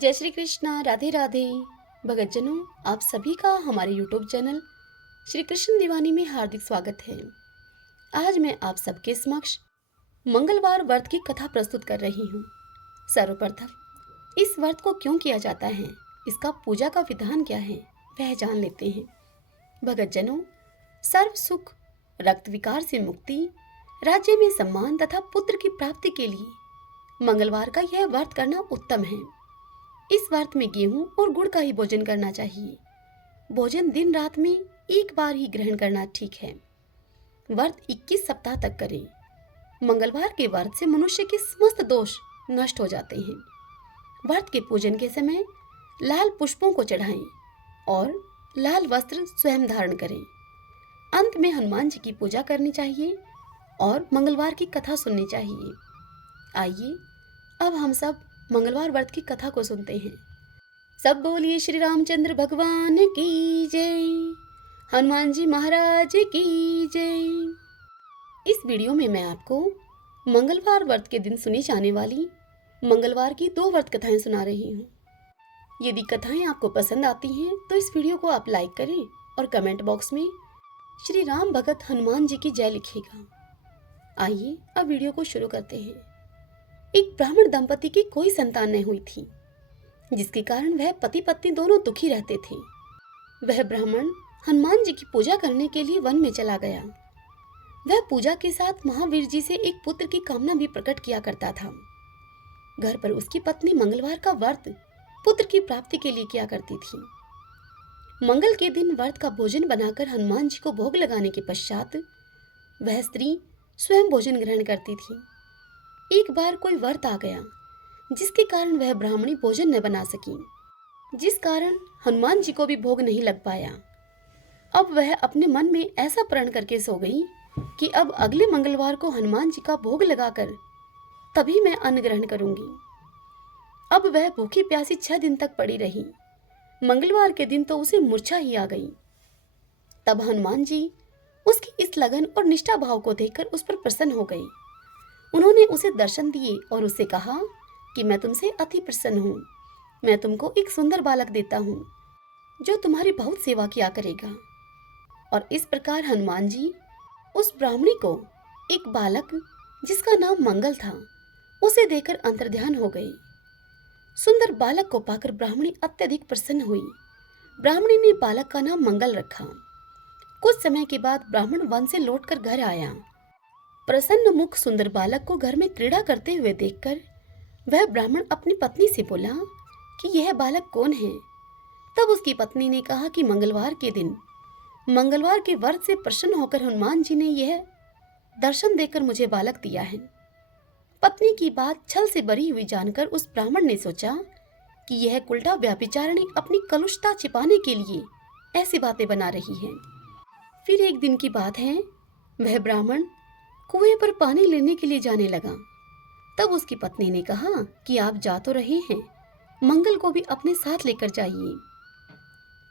जय श्री कृष्णा, राधे राधे। भगतजनों, आप सभी का हमारे यूट्यूब चैनल श्री कृष्ण दीवानी में हार्दिक स्वागत है। आज मैं आप सबके समक्ष मंगलवार व्रत की कथा प्रस्तुत कर रही हूँ। सर्वप्रथम इस व्रत को क्यों किया जाता है, इसका पूजा का विधान क्या है, वह जान लेते हैं। भगतजनों, सर्व सुख, रक्त विकार से मुक्ति, राज्य में सम्मान तथा पुत्र की प्राप्ति के लिए मंगलवार का यह व्रत करना उत्तम है। इस व्रत में गेहूं और गुड़ का ही भोजन करना चाहिए। भोजन दिन रात में एक बार ही ग्रहण करना ठीक है। व्रत 21 सप्ताह तक करें। मंगलवार के व्रत से मनुष्य के समस्त दोष नष्ट हो जाते हैं। व्रत के पूजन के समय लाल पुष्पों को चढ़ाएं और लाल वस्त्र स्वयं धारण करें। अंत में हनुमान जी की पूजा करनी चाहिए और मंगलवार की कथा सुननी चाहिए। आइए अब हम सब मंगलवार व्रत की कथा को सुनते हैं। सब बोलिए श्री रामचंद्र भगवान की जय, हनुमान जी महाराज की जय। इस वीडियो में मैं आपको मंगलवार व्रत के दिन सुनी जाने वाली मंगलवार की 2 व्रत कथाएं सुना रही हूँ। यदि कथाएं आपको पसंद आती हैं तो इस वीडियो को आप लाइक करें और कमेंट बॉक्स में श्री राम भगत हनुमान जी की जय लिखिएगा। आइए अब वीडियो को शुरू करते हैं। एक ब्राह्मण दंपति की कोई संतान नहीं हुई थी, जिसके कारण वह पति पत्नी दोनों दुखी रहते थे। वह ब्राह्मण हनुमान जी की पूजा करने के लिए वन में चला गया। वह पूजा के साथ महावीर जी से एक पुत्र की कामना भी प्रकट किया करता था। घर पर उसकी पत्नी मंगलवार का व्रत पुत्र की प्राप्ति के लिए किया करती थी। मंगल के दिन व्रत का भोजन बनाकर हनुमान जी को भोग लगाने के पश्चात वह स्त्री स्वयं भोजन ग्रहण करती थी। एक बार कोई व्रत आ गया, जिसके कारण वह ब्राह्मणी भोजन न बना सकी, जिस कारण हनुमान जी को भी भोग नहीं लग पाया। अब वह अपने मन में ऐसा प्रण करके सो गई कि अब अगले मंगलवार को हनुमान जी का भोग लगाकर तभी मैं अन्न ग्रहण करूंगी। अब वह भूखी प्यासी 6 दिन तक पड़ी रही। मंगलवार के दिन तो उसे मूर्छा ही आ गई। तब हनुमान जी उसकी इस लगन और निष्ठा भाव को देखकर उस पर प्रसन्न हो गई। उन्होंने उसे दर्शन दिए और उससे कहा कि मैं तुमसे अति प्रसन्न हूँ। मैं तुमको एक सुंदर बालक देता हूँ, जो तुम्हारी बहुत सेवा किया करेगा। और इस प्रकार हनुमान जी उस ब्राह्मणी को एक बालक, जिसका नाम मंगल था, उसे देकर अंतर्ध्यान हो गई। सुंदर बालक को पाकर ब्राह्मणी अत्यधिक प्रसन्न हुई। ब्राह्मणी ने बालक का नाम मंगल रखा। कुछ समय के बाद ब्राह्मण वन से लौटकर घर आया। प्रसन्न मुख सुंदर बालक को घर में क्रीड़ा करते हुए देखकर वह ब्राह्मण अपनी पत्नी से बोला कि यह बालक कौन है। तब उसकी पत्नी ने कहा कि मंगलवार के दिन, मंगलवार के व्रत से प्रसन्न होकर हनुमान जी ने यह दर्शन देकर मुझे बालक दिया है। पत्नी की बात छल से भरी हुई जानकर उस ब्राह्मण ने सोचा कि यह कुलटा व्यभिचारिणी अपनी कलुषता छिपाने के लिए ऐसी बातें बना रही है। फिर एक दिन की बात है, वह ब्राह्मण कुएं पर पानी लेने के लिए जाने लगा। तब उसकी पत्नी ने कहा कि आप जा तो रहे हैं, मंगल को भी अपने साथ लेकर जाइए।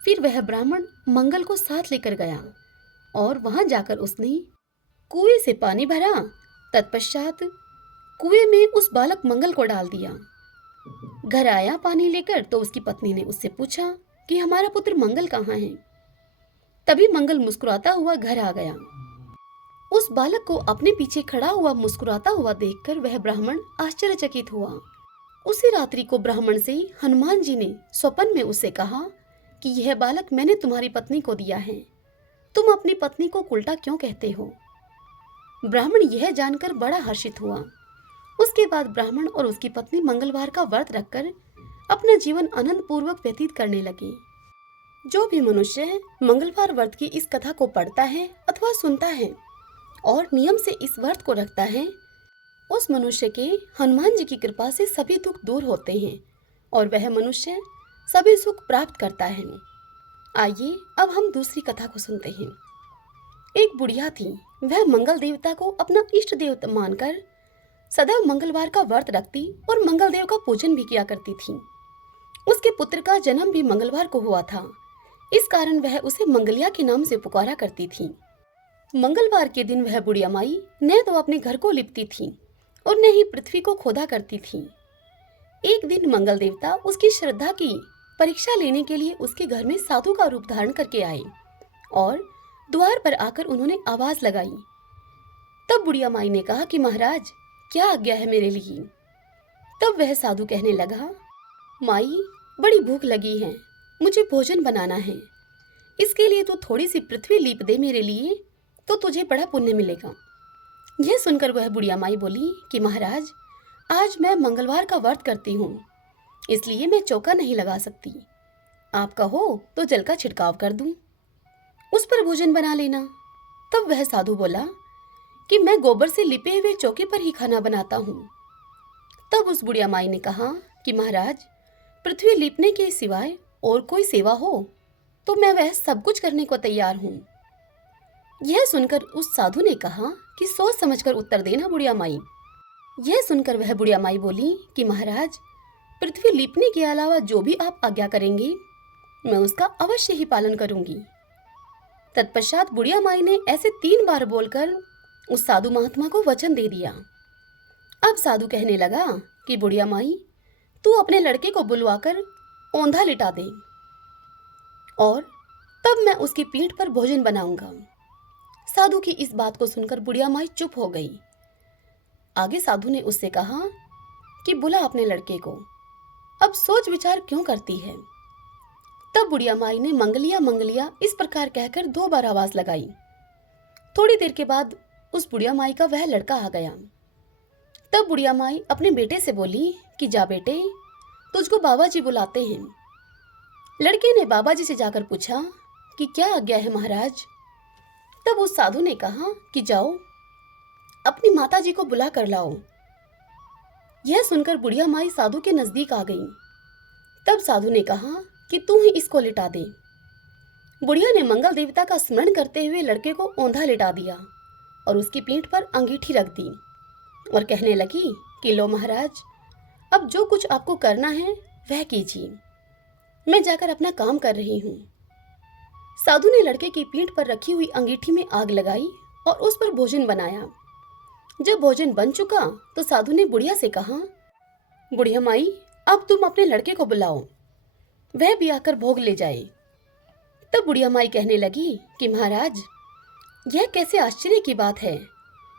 फिर वह ब्राह्मण मंगल को साथ लेकर गया और वहां जाकर उसने कुएं से पानी भरा। तत्पश्चात कुएं में उस बालक मंगल को डाल दिया। घर आया पानी लेकर तो उसकी पत्नी ने उससे पूछा कि हमारा पुत्र मंगल कहाँ है। तभी मंगल मुस्कुराता हुआ घर आ गया। उस बालक को अपने पीछे खड़ा हुआ मुस्कुराता हुआ देखकर वह ब्राह्मण आश्चर्यचकित हुआ। उसी रात्रि को ब्राह्मण से हनुमान जी ने स्वप्न में उससे कहा कि यह बालक मैंने तुम्हारी पत्नी को दिया है, तुम अपनी पत्नी को उल्टा क्यों कहते हो। ब्राह्मण यह जानकर बड़ा हर्षित हुआ। उसके बाद ब्राह्मण और उसकी पत्नी मंगलवार का व्रत रखकर अपना जीवन आनंद पूर्वक व्यतीत करने लगे। जो भी मनुष्य मंगलवार व्रत की इस कथा को पढ़ता है अथवा सुनता है और नियम से इस व्रत को रखता है, उस मनुष्य के हनुमान जी की कृपा से सभी दुख दूर होते हैं और वह मनुष्य सभी सुख प्राप्त करता है। आइए अब हम दूसरी कथा को सुनते हैं। एक बुढ़िया थी। वह मंगल देवता को अपना इष्ट देवता मानकर सदैव मंगलवार का व्रत रखती और मंगल देव का पूजन भी किया करती थी। उसके पुत्र का जन्म भी मंगलवार को हुआ था। इस कारण वह उसे मंगलिया के नाम से पुकारा करती थी। मंगलवार के दिन वह बुढ़िया माई न तो अपने घर को लिपती थी और न ही पृथ्वी को खोदा करती थी। एक दिन मंगल देवता उसकी श्रद्धा की परीक्षा लेने के लिए उसके घर में साधु का रूप धारण करके आए और द्वार पर आकर उन्होंने आवाज लगाई। तब बुढ़िया माई ने कहा कि महाराज, क्या आज्ञा है मेरे लिए। तब वह साधु कहने लगा, माई, बड़ी भूख लगी है, मुझे भोजन बनाना है। इसके लिए तू थोड़ी सी पृथ्वी लीप दे मेरे लिए, तो तुझे बड़ा पुण्य मिलेगा। यह सुनकर वह बुढ़िया माई बोली कि महाराज, आज मैं मंगलवार का व्रत करती हूँ, इसलिए मैं चौका नहीं लगा सकती। आप कहो तो जल का छिड़काव कर दूं, उस पर भोजन बना लेना। तब वह साधु बोला कि मैं गोबर से लिपे हुए चौके पर ही खाना बनाता हूँ। तब उस बुढ़िया माई ने कहा कि महाराज, पृथ्वी लीपने के सिवाय और कोई सेवा हो तो मैं वह सब कुछ करने को तैयार हूँ। यह सुनकर उस साधु ने कहा कि सोच समझकर उत्तर देना बुढ़िया माई। यह सुनकर वह बुढ़िया माई बोली कि महाराज, पृथ्वी लीपने के अलावा जो भी आप आज्ञा करेंगे मैं उसका अवश्य ही पालन करूंगी। तत्पश्चात बुढ़िया माई ने ऐसे 3 बार बोलकर उस साधु महात्मा को वचन दे दिया। अब साधु कहने लगा कि बुढ़िया माई, तू अपने लड़के को बुलवाकर औंधा लिटा दे और तब मैं उसकी पीठ पर भोजन बनाऊंगा। साधु की इस बात को सुनकर बुढ़िया माई चुप हो गई। आगे साधु ने उससे कहा कि बुला अपने लड़के को, अब सोच विचार क्यों करती है। तब बुढ़िया माई ने मंगलिया मंगलिया इस प्रकार कहकर 2 बार आवाज लगाई। थोड़ी देर के बाद उस बुढ़िया माई का वह लड़का आ गया। तब बुढ़िया माई अपने बेटे से बोली कि जा बेटे, तुझको बाबा जी बुलाते हैं। लड़के ने बाबा जी से जाकर पूछा कि क्या आज्ञा है महाराज। तब उस साधु ने कहा कि जाओ अपनी माता जी को बुला कर लाओ। यह सुनकर बुढ़िया माई साधु के नजदीक आ गई। तब साधु ने कहा कि तू ही इसको लिटा दे। बुढ़िया ने मंगल देवता का स्मरण करते हुए लड़के को औंधा लिटा दिया और उसकी पीठ पर अंगीठी रख दी और कहने लगी कि लो महाराज, अब जो कुछ आपको करना है वह कीजिए, मैं जाकर अपना काम कर रही हूँ। साधु ने लड़के की पीठ पर रखी हुई अंगीठी में आग लगाई और उस पर भोजन बनाया। जब भोजन बन चुका तो साधु ने बुढ़िया से कहा, बुढ़िया माई, अब तुम अपने लड़के को बुलाओ, वह भी आकर भोग ले जाए। तब बुढ़िया माई कहने लगी कि महाराज, यह कैसे आश्चर्य की बात है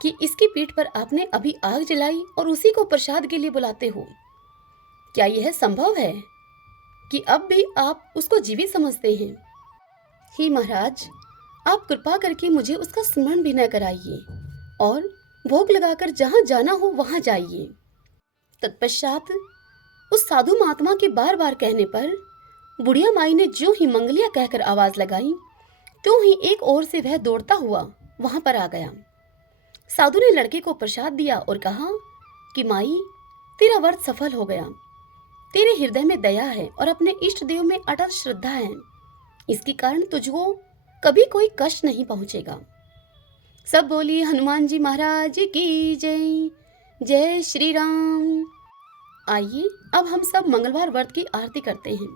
कि इसकी पीठ पर आपने अभी आग जलाई और उसी को प्रसाद के लिए बुलाते हो। क्या यह संभव है कि अब भी आप उसको जीवित समझते हैं? ही महाराज, आप कृपा करके मुझे उसका स्मरण भी न कराइए और भोग लगाकर जहां जाना हो वहां जाइए। तत्पश्चात उस साधु महात्मा के बार बार कहने पर बुढ़िया माई ने ज्यों ही मंगलिया कहकर आवाज लगाई, त्यों ही एक ओर से वह दौड़ता हुआ वहां पर आ गया। साधु ने लड़के को प्रसाद दिया और कहा कि माई, तेरा व्रत सफल हो गया। तेरे हृदय में दया है और अपने इष्ट देव में अटल श्रद्धा है, इसके कारण तुझको कभी कोई कष्ट नहीं पहुंचेगा। सब बोलिए हनुमान जी महाराज की जय। जय श्री राम। आइए अब हम सब मंगलवार व्रत की आरती करते हैं।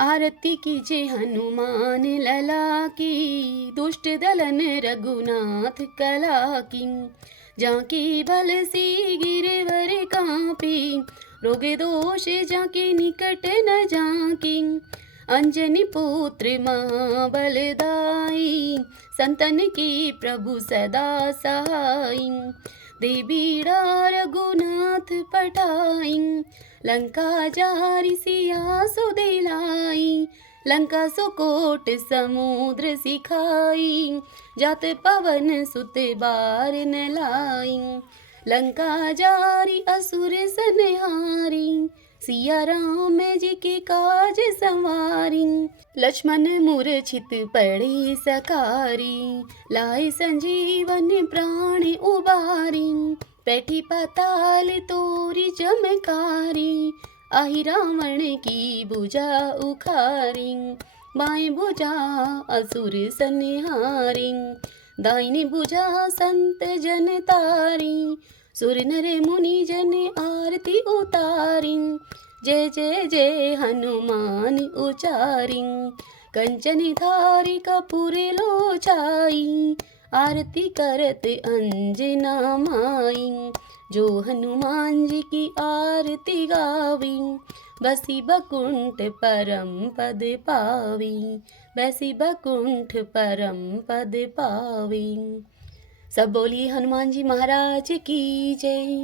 आरती कीजिए हनुमान लला की, दुष्ट दलन रघुनाथ कला की। जाके बल सी गिरवर कांपी, रोग दोष जाके निकट न जाकी। अंजनी पुत्र महाबलदाई, संतन की प्रभु सदा सहाई। देवीड़ा रघुनाथ पठाई, लंका जारी सिया सो दिलाई। लंका सो कोट समुद्र सिखाई, जात पवन सुत बार न लाई। लंका जारी असुर संहारी, सिया राम जी के काज संवारी। लक्ष्मण मूर्छित पड़े सकारी, लाए संजीवन प्राण उबारी। बैठी पाताल तोरी चमकारी, आई रावण की भुजा उखारी। बाएं भुजा असुर संहारी, दाहिनी भुजा संत जन तारी। सुर नर मुनि जन आरती उतारी, जय जय जय हनुमान उचारी। कंचन धारी कपूर लोचाई, आरती करत अंजना माई। जो हनुमान जी की आरती गावी, बसी बकुंठ परम पद पावी, बसी बकुंठ परम पद पावी। सब बोलिए हनुमान जी महाराज की जय।